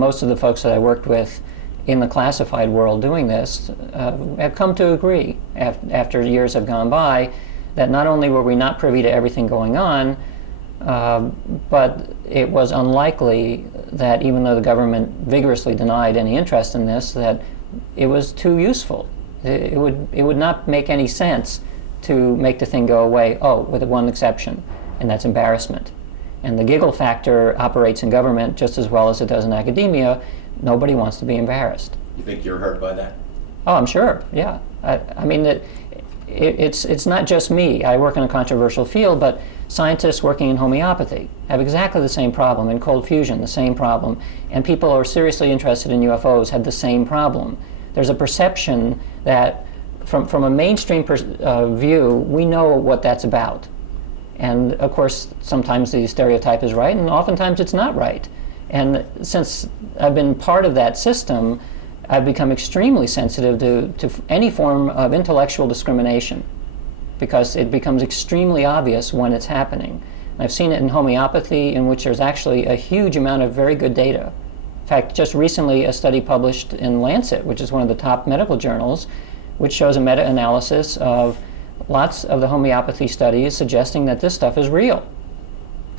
most of the folks that I worked with in the classified world doing this have come to agree, after years have gone by, that not only were we not privy to everything going on, but it was unlikely that, even though the government vigorously denied any interest in this, that it was too useful. It would not make any sense to make the thing go away, with one exception, and that's embarrassment. And the giggle factor operates in government just as well as it does in academia. Nobody wants to be embarrassed. You think you're hurt by that? Oh, I'm sure, yeah. I mean, it's not just me. I work in a controversial field, but scientists working in homeopathy have exactly the same problem, in cold fusion, the same problem, and people who are seriously interested in UFOs have the same problem. There's a perception that, from a mainstream view, we know what that's about. And of course, sometimes the stereotype is right, and oftentimes it's not right. And since I've been part of that system, I've become extremely sensitive to any form of intellectual discrimination, because it becomes extremely obvious when it's happening. And I've seen it in homeopathy, in which there's actually a huge amount of very good data. In fact, just recently a study published in Lancet, which is one of the top medical journals, which shows a meta-analysis of lots of the homeopathy studies suggesting that this stuff is real.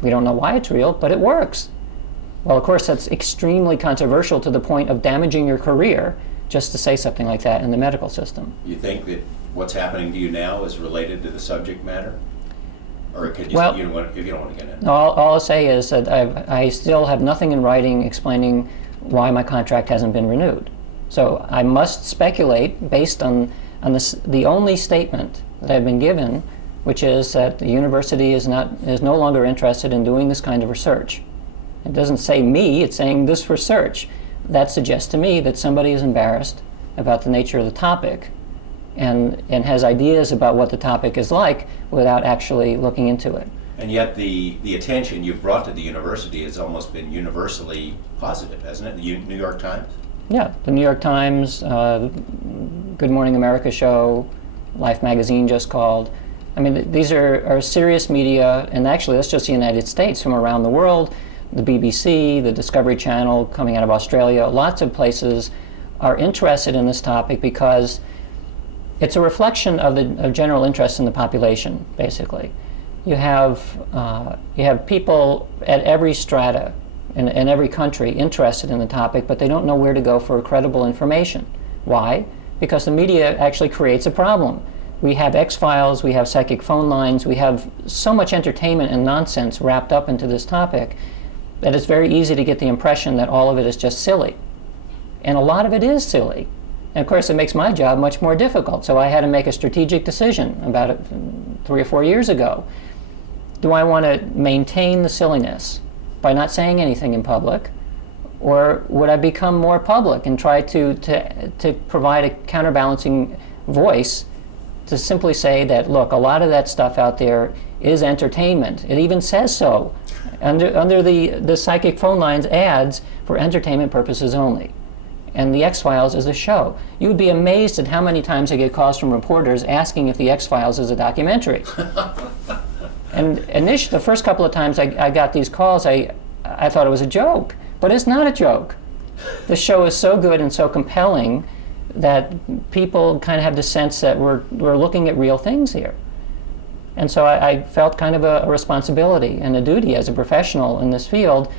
We don't know why it's real, but it works. Well, of course, that's extremely controversial to the point of damaging your career just to say something like that in the medical system. You think that what's happening to you now is related to the subject matter? Or could you, well, if you don't want to get into it? No, all I'll say is that I still have nothing in writing explaining why my contract hasn't been renewed. So I must speculate based on the only statement that I've been given, which is that the university is no longer interested in doing this kind of research. It doesn't say me, it's saying this research. That suggests to me that somebody is embarrassed about the nature of the topic and has ideas about what the topic is like without actually looking into it. And yet the attention you've brought to the university has almost been universally positive, hasn't it? The New York Times? Yeah, the New York Times, Good Morning America show, Life magazine just called. I mean, these are serious media, and actually that's just the United States. From around the world, the BBC, the Discovery Channel coming out of Australia, lots of places are interested in this topic because it's a reflection of general interest in the population, basically. You have people at every strata in every country interested in the topic, but they don't know where to go for credible information. Why? Because the media actually creates a problem. We have X-Files, we have psychic phone lines, we have so much entertainment and nonsense wrapped up into this topic that it's very easy to get the impression that all of it is just silly. And a lot of it is silly. And of course it makes my job much more difficult. So I had to make a strategic decision about it 3 or 4 years ago. Do I want to maintain the silliness by not saying anything in public? Or would I become more public and try to provide a counterbalancing voice to simply say that, look, a lot of that stuff out there is entertainment. It even says so. Under the psychic phone lines ads for entertainment purposes only. And the X-Files is a show. You would be amazed at how many times I get calls from reporters asking if the X-Files is a documentary. And initially, the first couple of times I got these calls, I thought it was a joke. But it's not a joke. The show is so good and so compelling that people kind of have the sense that we're looking at real things here. And so I felt kind of a responsibility and a duty as a professional in this field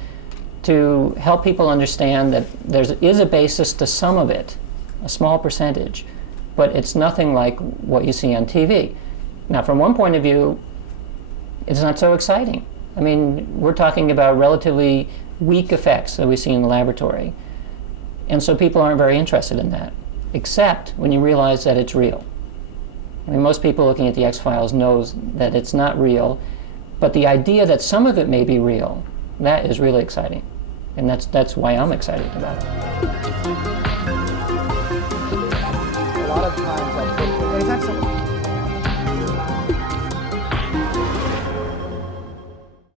to help people understand that there is a basis to some of it, a small percentage, but it's nothing like what you see on TV. Now, from one point of view, it's not so exciting. I mean, we're talking about relatively weak effects that we see in the laboratory. And so people aren't very interested in that, except when you realize that it's real. I mean, most people looking at the X-Files knows that it's not real, but the idea that some of it may be real, that is really exciting. And that's why I'm excited about it. A lot of times I put, it's not so